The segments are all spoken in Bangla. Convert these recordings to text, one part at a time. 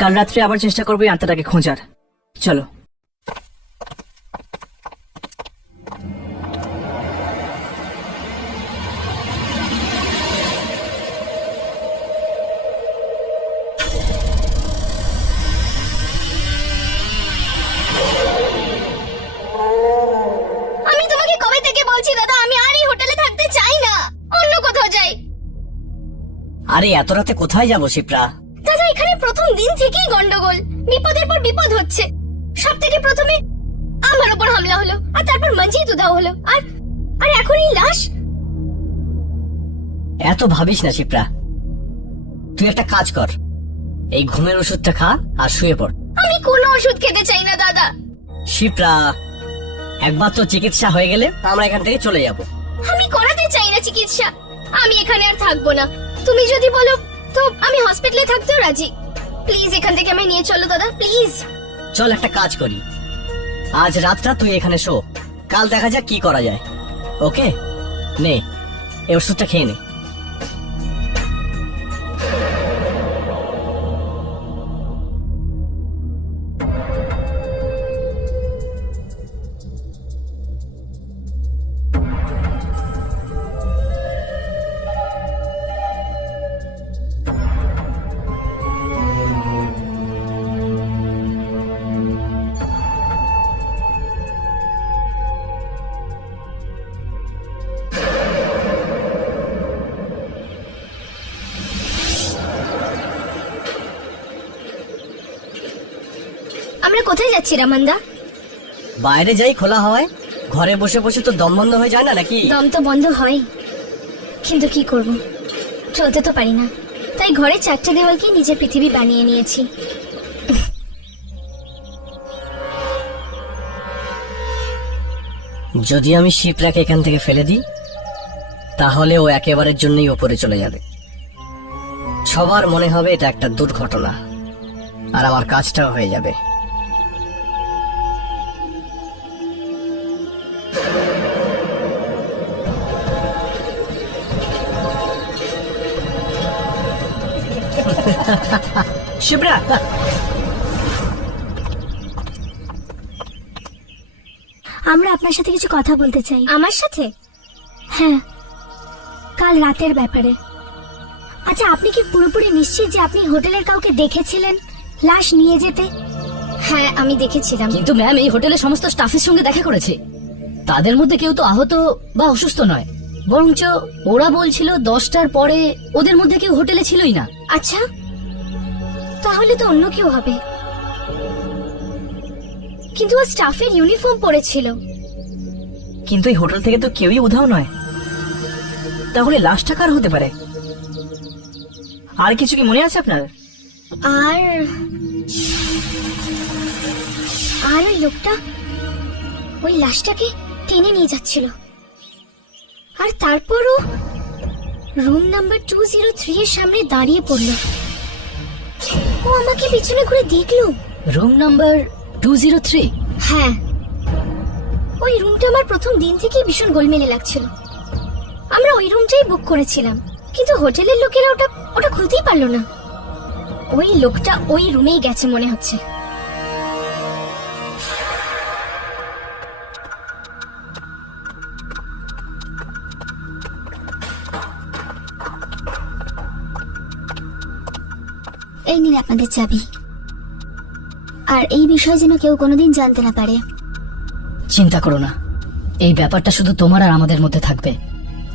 কাল রাত্রে আবার চেষ্টা করবো এই আত্মাটাকে খোঁজার। চলো। আমি তোমাকে কবে থেকে বলছি দাদা, আমি আর এই হোটেলে থাকতে চাই না, অন্য কোথাও যাই। আরে এত রাতে কোথায় যাবো শিপ্রা? দাদা এখানে প্রথম দিন থেকেই গন্ডগোল, বিপদের পর বিপদ হচ্ছে। সব থেকে প্রথমে আমার উপর হামলা হলো, আর তারপর মঞ্জিত উধাও হলো, আর আর এখন এই লাশ। এত ভাবিস না শিপ্রা, তুই একটা কাজ কর, এই ঘুমের ওষুধটা খা আর শুয়ে পড়। আমি কোনো ওষুধ খেতে চাই না দাদা। শিপ্রা, একবার তো চিকিৎসা হয়ে গেলে আমরা এখান থেকে চলে যাব। আমি করাতে চাই না চিকিৎসা, আমি এখানে আর থাকবো না। তুমি যদি বলো তো আমি হসপিটালে থাকতেও রাজি। প্লিজ এখান থেকে আমায় নিয়ে চলো দাদা, প্লিজ। চল একটা কাজ করি, আজ রাতটা তুই এখানে শো, কাল দেখা যাক কি করা যায়। ওকে, নে এই ওষুধটা খেয়ে নে। আমরা কোথায় যাচ্ছি রামান্দা? বাইরে যাই খোলা হাওয়ায়, ঘরে বসে বসে তো দম বন্ধ হয়ে যায় না নাকি? দম তো বন্ধ হয়, কিন্তু কি করব, চলতে তো পারি না। তাই ঘরে চারটে দেওয়ালকে নিজের পৃথিবী বানিয়ে নিয়েছি। যদি আমি শিপ্রাকে এখান থেকে ফেলে দিই, তাহলে ও একেবারের জন্যই ওপরে চলে যাবে। সবার মনে হবে এটা একটা দুর্ঘটনা, আর আমার কাজটাও হয়ে যাবে। শিপ্রা, আমরা আপনার সাথে কিছু কথা বলতে চাই। আমার সাথে? হ্যাঁ, কাল রাতের ব্যাপারে। আচ্ছা, আপনি কি পুরোপুরি নিশ্চিত যে আপনি হোটেলের কাউকে দেখেছিলেন লাশ নিয়ে যেতে? হ্যাঁ, আমি দেখেছিলাম। কিন্তু ম্যাম, এই হোটেলের সমস্ত স্টাফের সঙ্গে দেখা করেছে, তাদের মধ্যে কেউ তো আহত বা অসুস্থ নয়, বরঞ্চ ওরা বলছিল 10টার পরে ওদের মধ্যে কেউ হোটেলে ছিলই না। আচ্ছা, তাহলে তো অন্য কেউ হবে। কিন্তু ও স্টাফের ইউনিফর্ম পরেছিল। কিন্তু এই হোটেল থেকে তো কেউই উধাও নয়, তাহলে লাশটা কার হতে পারে? আর কিছু কি মনে আছে আপনার? আর আর ওই লোকটা ওই লাশটাকে টেনে নিয়ে যাচ্ছিল, আর তারপরও রুম নাম্বার 203 এর সামনে দাঁড়িয়ে পড়ল। ও আমাকে পিছনে ঘুরে দেখলো। Room number 203? হ্যাঁ, ওই রুমটা আমার প্রথম দিন থেকেই ভীষণ গোলমেলে লাগছিল। আমরা ওই রুমটাই বুক করেছিলাম, কিন্তু হোটেলের লোকেরা ওটা খুলতেই পারলো না। ওই লোকটা ওই রুমেই গেছে মনে হচ্ছে। এই নিন আপনাদের চাবি, আর এই বিষয় যেন কেউ কোনোদিন জানতে না পারে। চিন্তা করো না, এই ব্যাপারটা শুধু তোমার আর আমাদের মধ্যে থাকবে।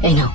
এই নাও।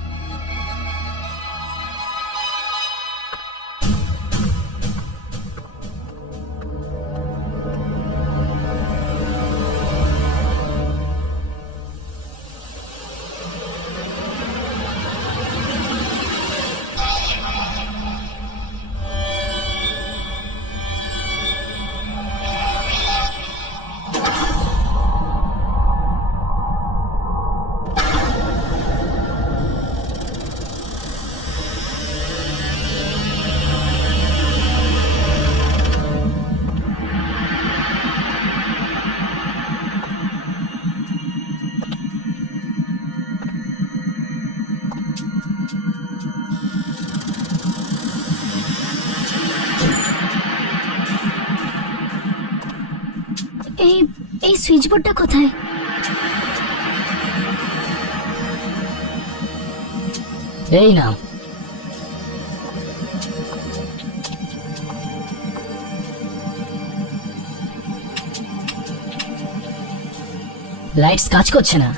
এই এই সুইচ বোর্ডটা কোথায়? এই নাও। লাইটস কাজ করছে না।